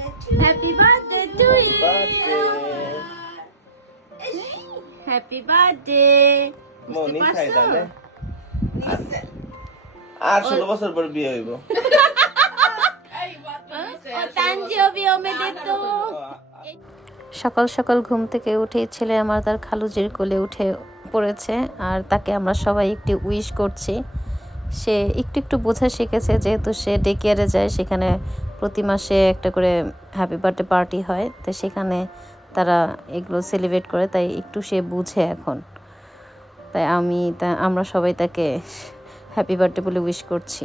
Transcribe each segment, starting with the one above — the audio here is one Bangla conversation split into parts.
Happy birthday to you. Happy birthday. মনি খাইদালে আর 16 বছর পর বিয়ে হইব তানজিওবি ওমেদেতো। সকাল সকাল ঘুম থেকে উঠে ছেলে আমার তার খালুজির কোলে উঠে পড়েছে আর তাকে আমরা সবাই একটু উইশ করছি। সে একটু একটু বোঝা শিখেছে, যেহেতু সে ডে কেয়ারে যায়, সেখানে প্রতি মাসে একটা করে হ্যাপি বার্থডে পার্টি হয়, তো সেখানে তারা এগুলো সেলিব্রেট করে, তাই একটু সে বুঝে এখন। তাই আমরা সবাই তাকে হ্যাপি বার্থডে বলে উইশ করছি।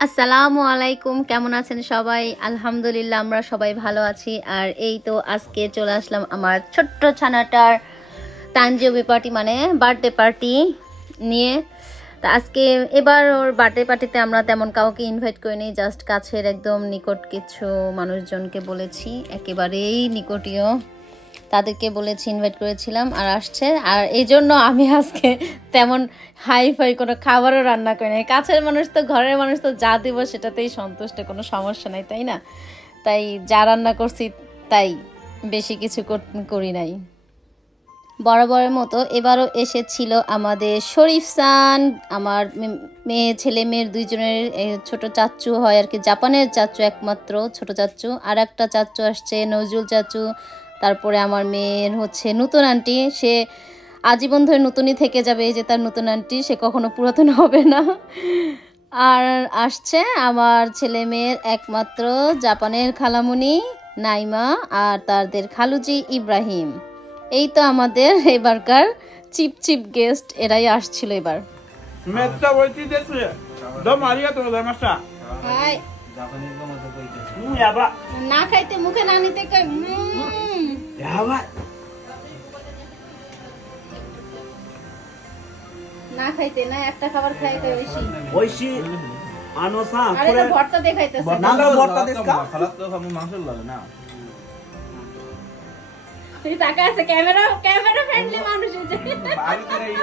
আসসালামু আলাইকুম, কেমন আছেন সবাই? আলহামদুলিল্লাহ আমরা সবাই ভালো আছি। আর এই তো আজকে চলে আসলাম আমার ছোট্ট ছানাটার তানজিওবি পার্টি মানে বার্থডে পার্টি নিয়ে। তা আজকে এবার ওর বার্থডে পার্টিতে আমরা তেমন কাউকে ইনভাইট করিনি, জাস্ট কাছের একদম নিকট কিছু মানুষজনকে বলেছি, একেবারেই নিকটীয় তাদেরকে বলেছি, ইনভাইট করেছিলাম আর আসছে। আর এই জন্য আমি আজকে তেমন হাই ফাই কোনো খাবারও রান্না করি নাই। কাছের মানুষ তো, ঘরের মানুষ তো যা দিব সেটাতেই সন্তুষ্ট, কোনো সমস্যা নাই, তাই না? তাই যা রান্না করছি তাই, বেশি কিছু করি নাই। বরাবরের মতো এবারও এসেছিল আমাদের শরীফ সান, আমার ছেলে মেয়ের দুইজনের ছোট চাচ্চু হয় আর কি, জাপানের চাচ্চু একমাত্র ছোট চাচ্চু, আর একটা চাচ্চু আসছে নজরুল চাচ্চু। তারপরে আমার মেয়ের হচ্ছে নতুন আন্টি, সে আজীবন ধরে নতুনই থেকে যাবে, এই যে তার নতুন আন্টি, সে কখনো পুরাতন হবে না। আর আসছে আমার ছেলে মেয়ের একমাত্র জাপানের খালামুনি নাইমা আর তাদের খালুজি ইব্রাহিম। এই তো আমাদের এবারকার চিপ চিপ গেস্ট, এরাই আসছিল এবার। না খাইতে মুখে না নিতে কই না খাইতে না, একটা খাবার খাই কই ওইশি ওইশি আনোসা আরে না ভর্তা দেখাইতেছে না ভর্তা দেসকা খালাস তো খামু মাংস লাগে না তুই টাকা আছে, ক্যামেরা ফ্রেন্ডলি মানুষ আছে। আগে করে এই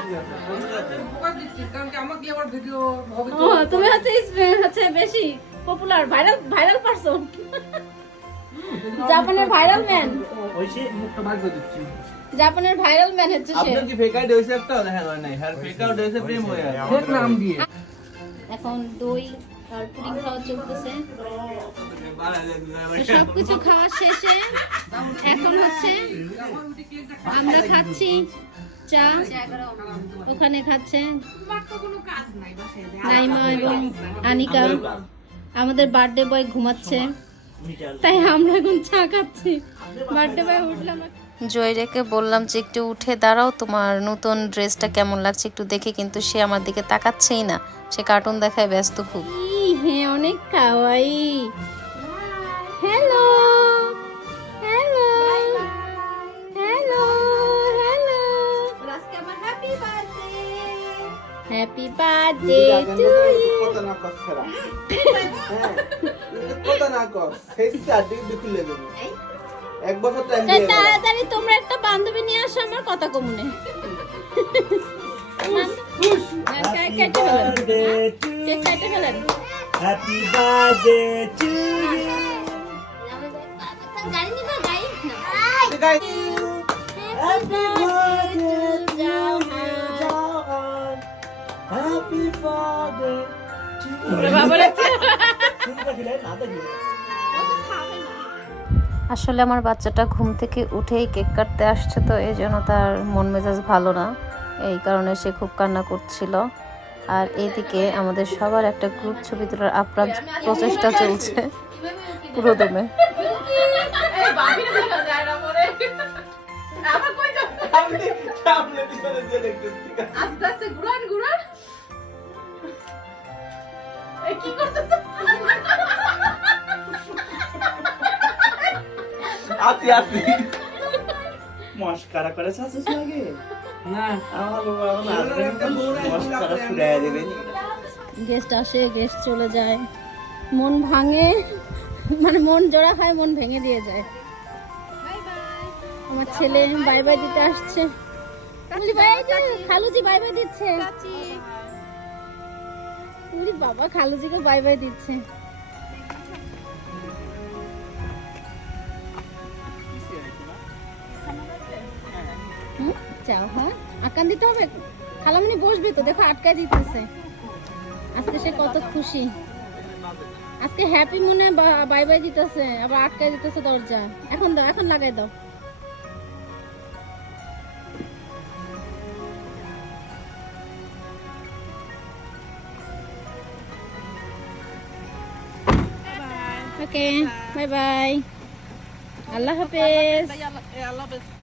কারণ কি আমাকে আবার ভিডিও হবে ও তুমি হচ্ছে বেশি পপুলার ভাইরাল পারসন, জাপানের ভাইরাল ম্যান, ওইশি মুখটা বাইর করে দিচ্ছি। জাপানের ভাইরাল ম্যান হচ্ছে সে। আপনার কি ফেক আইডি হইছে একটা দেখা যায় নাই, আর ফেক আইডি হইছে প্রেম হয়ে আছে ফেক নাম দিয়ে এখন দই আর পুডিং খাওয়া চলতেছে। তো সবকিছু খাওয়া শেষে এখন হচ্ছে আমরা খাচ্ছি চা, ওখানে খাচ্ছে নাইমা এবং আনিকা। আমাদের বার্থডে বয় ঘুমাচ্ছে, তাই আমরা এখন চা খাচ্ছি। বার্থডে বয় উঠলাম। জয়রেকে বললাম যে একটু উঠে দাঁড়াও, তোমার নতুন ড্রেসটা কেমন লাগছে একটু দেখে, কিন্তু সে আমার দিকে তাকাচ্ছেই না, সে কার্টুন দেখায় ব্যস্ত খুব। হ্যাঁ অনেক কাওয়াই। হ্যালো হ্যালো হ্যালো হ্যালো, আজকে আমার happy birthday, happy birthday to you. কথা না কস খেলা হ্যাঁ কথা না কস সেই সাথে দেখলে দেব এক বছর টাইম দিয়ে গেল। তাড়াতাড়ি তোমরা একটা বান্ধবী নিয়ে আসো, আমার কথা কমুনে। কেটে ফেলেন। Happy birthday to you. গাড়ি নিবা, গাড়ি happy birthday happy birthday to you. আসলে আমার বাচ্চাটা ঘুম থেকে উঠেই কেক কাটতে আসছে, তো এই জন্য তার মন মেজাজ ভালো না, এই কারণে সে খুব কান্না করছিল। আর এইদিকে আমাদের সবার একটা গ্রুপ ছবি তোলার আপ্রাণ প্রচেষ্টা চলছে পুরো দমে। আসি আসি মস্কারা করে শাশুস লাগে না আমার বাবা মস্কারা ছুড়াইয়া দেবে নি। গেস্ট আসে, গেস্ট চলে যায়, মন ভাঙে, মানে মন জোড়া হয়, মন ভেঙে দিয়ে যায়। আমার ছেলে বাই বাই দিতে আসছে, খালুজি বাই বাই দিচ্ছে, বাবা খালুজিকে বাই বাই দিচ্ছে। চাও? হ্যাঁ, আটকান দিতে হবে। খালামণি বসবে তো, দেখো আটকায় দিতেছে। আজকে সে কত খুশি, আজকে হ্যাপি মনে বাই বাই দিতেছে, আবার আটকায় দিতেছে দরজা। এখন দাও, এখন লাগাই দাও। ওকে, বাই বাই, আল্লাহ হাফেজ। আল্লাহ হাফেজ।